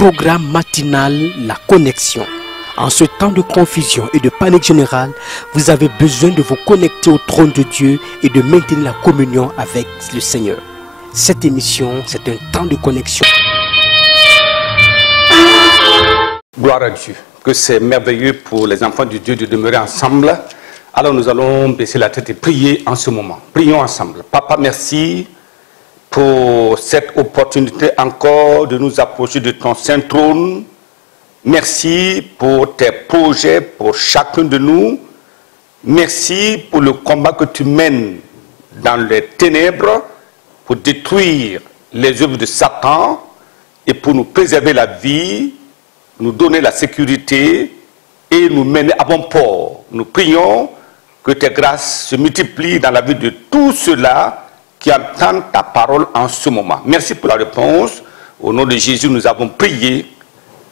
programme matinal La Connexion. En ce temps de confusion et de panique générale, vous avez besoin de vous connecter au trône de Dieu et de maintenir la communion avec le Seigneur. Cette émission, c'est un temps de connexion. Gloire à Dieu, que c'est merveilleux pour les enfants de Dieu de demeurer ensemble. Alors nous allons baisser la tête et prier en ce moment. Prions ensemble. Papa, merci pour cette opportunité encore de nous approcher de ton saint trône. Merci pour tes projets pour chacun de nous. Merci pour le combat que tu mènes dans les ténèbres pour détruire les œuvres de Satan et pour nous préserver la vie, nous donner la sécurité et nous mener à bon port. Nous prions que tes grâces se multiplient dans la vie de tous ceux-là qui entendent ta parole en ce moment. Merci pour la réponse. Au nom de Jésus, nous avons prié.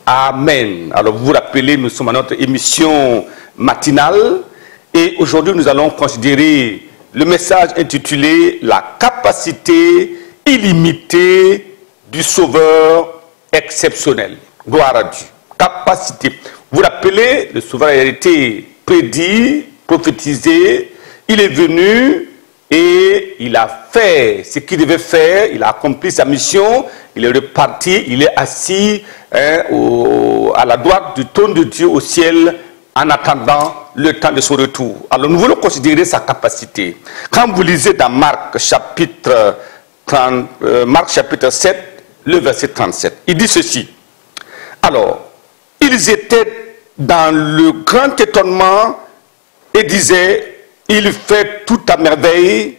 Amen. Alors vous vous rappelez, nous sommes à notre émission matinale et aujourd'hui nous allons considérer le message intitulé « La capacité illimitée du Sauveur exceptionnel ». Gloire à Dieu. Capacité. Vous vous rappelez, le Sauveur a été prédit, prophétisé, il est venu et il a fait ce qu'il devait faire, il a accompli sa mission, il est reparti, il est assis à la droite du trône de Dieu au ciel en attendant le temps de son retour. Alors nous voulons considérer sa capacité. Quand vous lisez dans Marc chapitre 7, le verset 37, il dit ceci. Alors, ils étaient dans le grand étonnement et disaient, il fait tout à merveille,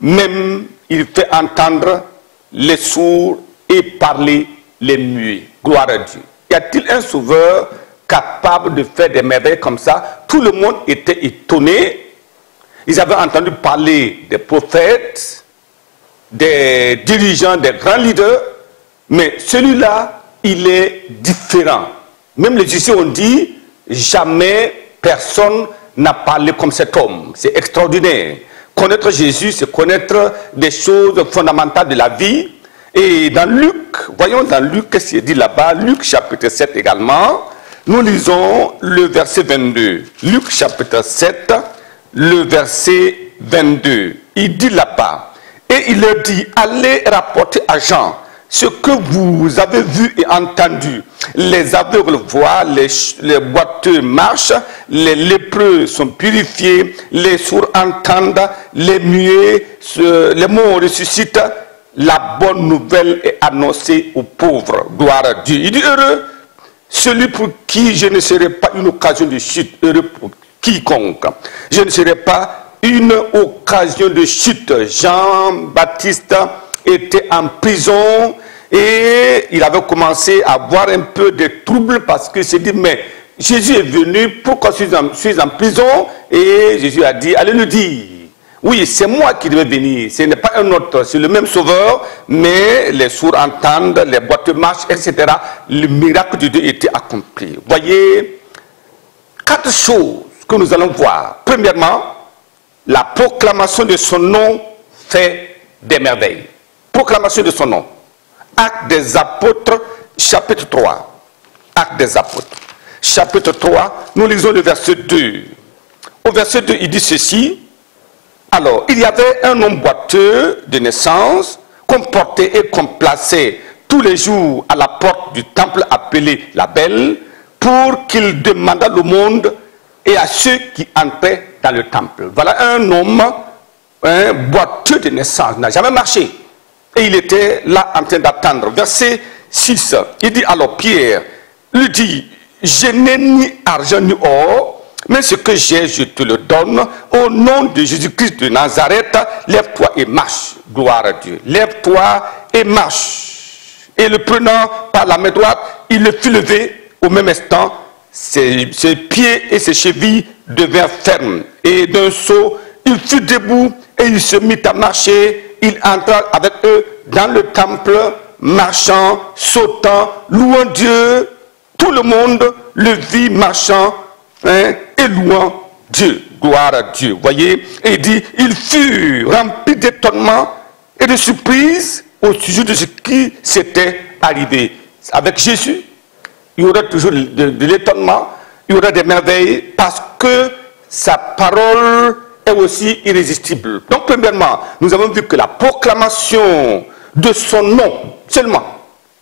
même il fait entendre les sourds et parler les muets. Gloire à Dieu. Y a-t-il un sauveur capable de faire des merveilles comme ça? Tout le monde était étonné. Ils avaient entendu parler des prophètes, des dirigeants, des grands leaders, mais celui-là, il est différent. Même les disciples ont dit, jamais personne n'a parlé comme cet homme. C'est extraordinaire. Connaître Jésus, c'est connaître des choses fondamentales de la vie. Et dans Luc, voyons dans Luc, qu'est-ce qu'il dit là-bas, Luc chapitre 7 également, nous lisons le verset 22. Luc chapitre 7, le verset 22. Il dit là-bas, et il leur dit, allez rapporter à Jean ce que vous avez vu et entendu. Les aveugles voient, les boiteux marchent, les lépreux sont purifiés, les sourds entendent, les muets, les morts ressuscitent. La bonne nouvelle est annoncée aux pauvres. Gloire à Dieu. Il dit heureux celui pour qui je ne serai pas une occasion de chute. Heureux pour quiconque. Je ne serai pas une occasion de chute. Jean-Baptiste était en prison et il avait commencé à avoir un peu de troubles parce qu'il s'est dit, mais Jésus est venu, pourquoi je suis en prison? Et Jésus a dit, allez le dire. Oui, c'est moi qui devais venir, ce n'est pas un autre, c'est le même sauveur, mais les sourds entendent, les boiteux marchent, etc. Le miracle de Dieu était accompli. Voyez, 4 choses que nous allons voir. Premièrement, la proclamation de son nom fait des merveilles. Proclamation de son nom. Actes des apôtres, chapitre 3. Actes des apôtres, chapitre 3, nous lisons le verset 2. Au verset 2, il dit ceci. Alors, il y avait un homme boiteux de naissance qu'on portait et qu'on plaçait tous les jours à la porte du temple appelé la Belle pour qu'il demandât l'aumône et à ceux qui entraient dans le temple. Voilà un homme boiteux de naissance, n'a jamais marché. Et il était là en train d'attendre. Verset 6, il dit alors Pierre lui dit, je n'ai ni argent ni or, mais ce que j'ai, je te le donne. Au nom de Jésus-Christ de Nazareth, lève-toi et marche. Gloire à Dieu. Lève-toi et marche. Et le prenant par la main droite, il le fit lever au même instant. Ses pieds et ses chevilles devinrent fermes. Et d'un saut, il fut debout et il se mit à marcher. Il entra avec eux dans le temple, marchant, sautant, louant Dieu. Tout le monde le vit marchant, et louant Dieu. Gloire à Dieu. Voyez, et il dit, il fut rempli d'étonnement et de surprise au sujet de ce qui s'était arrivé. avec Jésus, il y aura toujours de l'étonnement, il y aura des merveilles, parce que sa parole est aussi irrésistible. Donc, premièrement, nous avons vu que la proclamation de son nom seulement,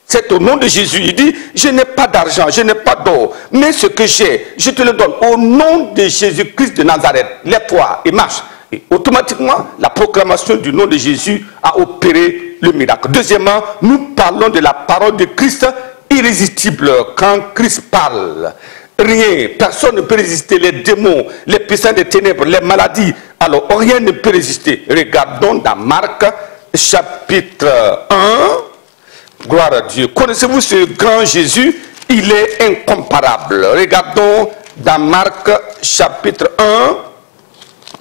c'est au nom de Jésus. Il dit, je n'ai pas d'argent, je n'ai pas d'or, mais ce que j'ai, je te le donne. Au nom de Jésus-Christ de Nazareth, lève-toi et marche. Et automatiquement, la proclamation du nom de Jésus a opéré le miracle. Deuxièmement, nous parlons de la parole de Christ irrésistible. Quand Christ parle, rien, personne ne peut résister. Les démons, les puissants des ténèbres, les maladies, alors rien ne peut résister. Regardons dans Marc chapitre 1. Gloire à Dieu. Connaissez-vous ce grand Jésus? Il est incomparable. Regardons dans Marc chapitre 1.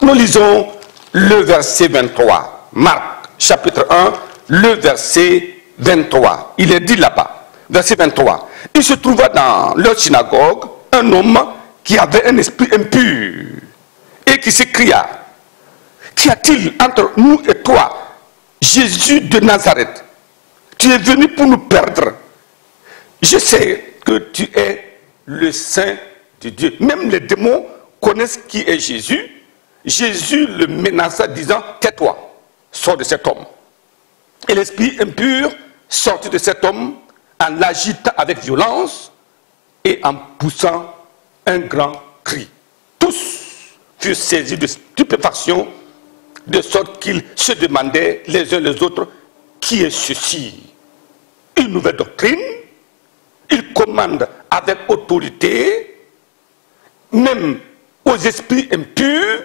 Nous lisons le verset 23. Marc chapitre 1, le verset 23. Il est dit là-bas, verset 23. Il se trouva dans leur synagogue un homme qui avait un esprit impur et qui s'écria, qu'y a-t-il entre nous et toi, Jésus de Nazareth? Tu es venu pour nous perdre. Je sais que tu es le Saint de Dieu. Même les démons connaissent qui est Jésus. Jésus le menaça disant, tais-toi, sors de cet homme. Et l'esprit impur sortit de cet homme en l'agitant avec violence et en poussant un grand cri. Tous furent saisis de stupéfaction, de sorte qu'ils se demandaient les uns les autres, qui est ceci? Une nouvelle doctrine? Il commande avec autorité, même aux esprits impurs,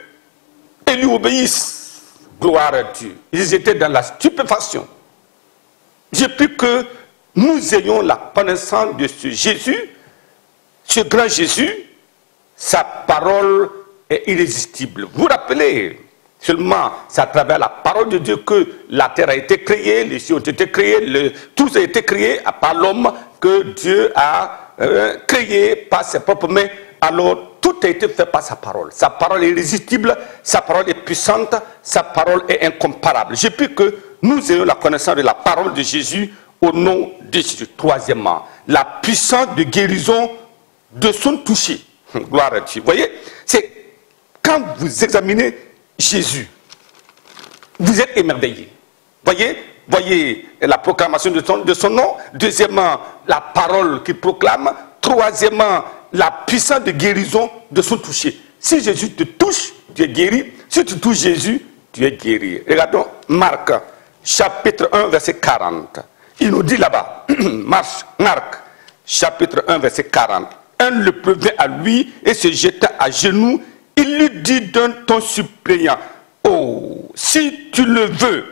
et lui obéissent. Gloire à Dieu. Ils étaient dans la stupéfaction. J'ai pris que nous ayons la connaissance de ce Jésus, ce grand Jésus. Sa parole est irrésistible. Vous vous rappelez, seulement c'est à travers la parole de Dieu que la terre a été créée, les cieux ont été créés, tout a été créé par l'homme que Dieu a créé par ses propres mains. Alors, tout a été fait par sa parole. Sa parole est irrésistible, sa parole est puissante, sa parole est incomparable. J'ai pu que nous ayons la connaissance de la parole de Jésus au nom de Jésus. Troisièmement, la puissance de guérison de son toucher. Gloire à Dieu. Vous voyez, c'est quand vous examinez Jésus, vous êtes émerveillé. Voyez la proclamation de son nom. Deuxièmement, la parole qu'il proclame. Troisièmement, la puissance de guérison de son toucher. Si Jésus te touche, tu es guéri. Si tu touches Jésus, tu es guéri. Regardons Marc, chapitre 1, verset 40. Il nous dit là-bas, Marc, chapitre 1, verset 40. Un le prévint à lui et se jeta à genoux. Il lui dit d'un ton suppliant, oh, si tu le veux,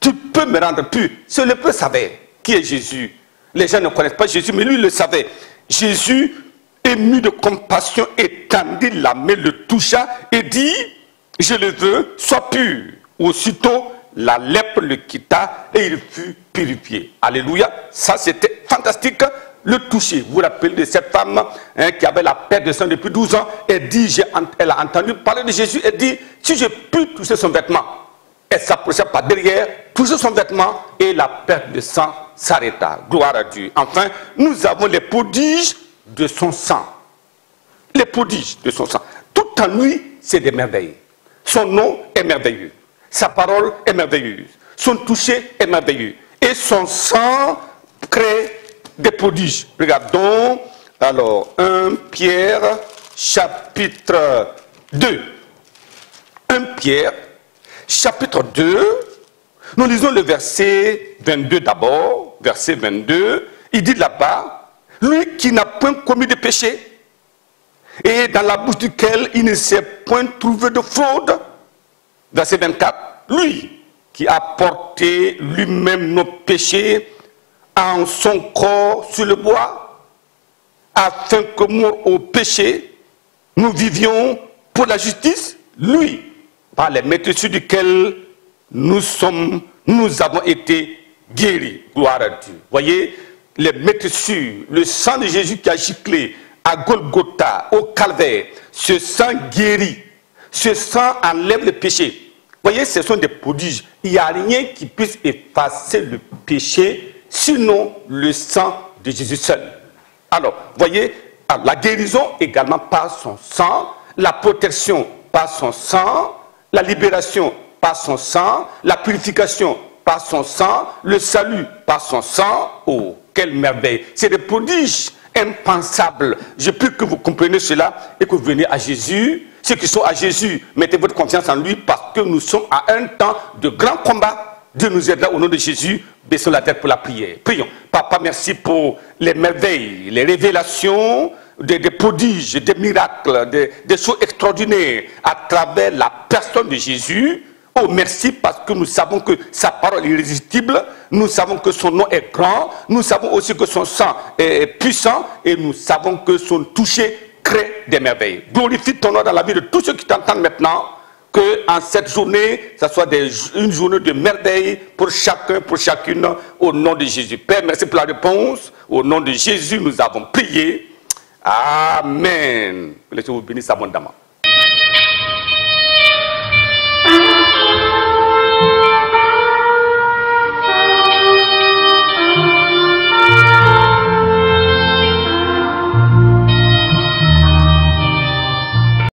tu peux me rendre pur. Ce lépreux savait qui est Jésus. Les gens ne connaissent pas Jésus, mais lui, il le savait. Jésus, ému de compassion, étendit la main, le toucha et dit, je le veux, sois pur. Aussitôt, la lèpre le quitta et il fut purifié. Alléluia. Ça, c'était fantastique. Le toucher. Vous vous rappelez de cette femme qui avait la perte de sang depuis 12 ans. Elle dit, elle a entendu parler de Jésus. Elle dit, si je puis toucher son vêtement. Elle s'approcha par derrière, toucha son vêtement et la perte de sang s'arrêta. Gloire à Dieu. Enfin, nous avons les prodiges de son sang. Les prodiges de son sang. Tout en lui, c'est des merveilles. Son nom est merveilleux. Sa parole est merveilleuse. Son toucher est merveilleux. Et son sang crée des prodiges. Regardons alors 1 Pierre chapitre 2. 1 Pierre chapitre 2. Nous lisons le verset 22 d'abord. Verset 22. Il dit là-bas, lui qui n'a point commis de péché et dans la bouche duquel il ne s'est point trouvé de fraude. Verset 24. Lui qui a porté lui-même nos péchés en son corps sur le bois, afin que mort au péché, nous vivions pour la justice. Lui, par les méthodes duquel nous avons été guéris. Gloire à Dieu. Voyez, les méthodes, le sang de Jésus qui a giclé à Golgotha, au calvaire, ce sang guérit, ce sang enlève le péché. Voyez, ce sont des prodiges. Il n'y a rien qui puisse effacer le péché, sinon le sang de Jésus seul. Alors, voyez, la guérison également par son sang, la protection par son sang, la libération par son sang, la purification par son sang, le salut par son sang. Oh, quelle merveille! C'est des prodiges impensables. Je prie que vous compreniez cela et que vous veniez à Jésus. Ceux qui sont à Jésus, mettez votre confiance en lui parce que nous sommes à un temps de grand combat. Dieu nous aidera au nom de Jésus. Baissons la tête pour la prière. Prions. Papa, merci pour les merveilles, les révélations, des prodiges, des miracles, des choses extraordinaires à travers la personne de Jésus. Oh, merci parce que nous savons que sa parole est irrésistible, nous savons que son nom est grand, nous savons aussi que son sang est puissant et nous savons que son toucher crée des merveilles. Glorifie ton nom dans la vie de tous ceux qui t'entendent maintenant, que en cette journée, ça soit une journée de merveille pour chacun, pour chacune, au nom de Jésus. Père, merci pour la réponse. Au nom de Jésus, nous avons prié. Amen. Que le Seigneur vous bénisse abondamment.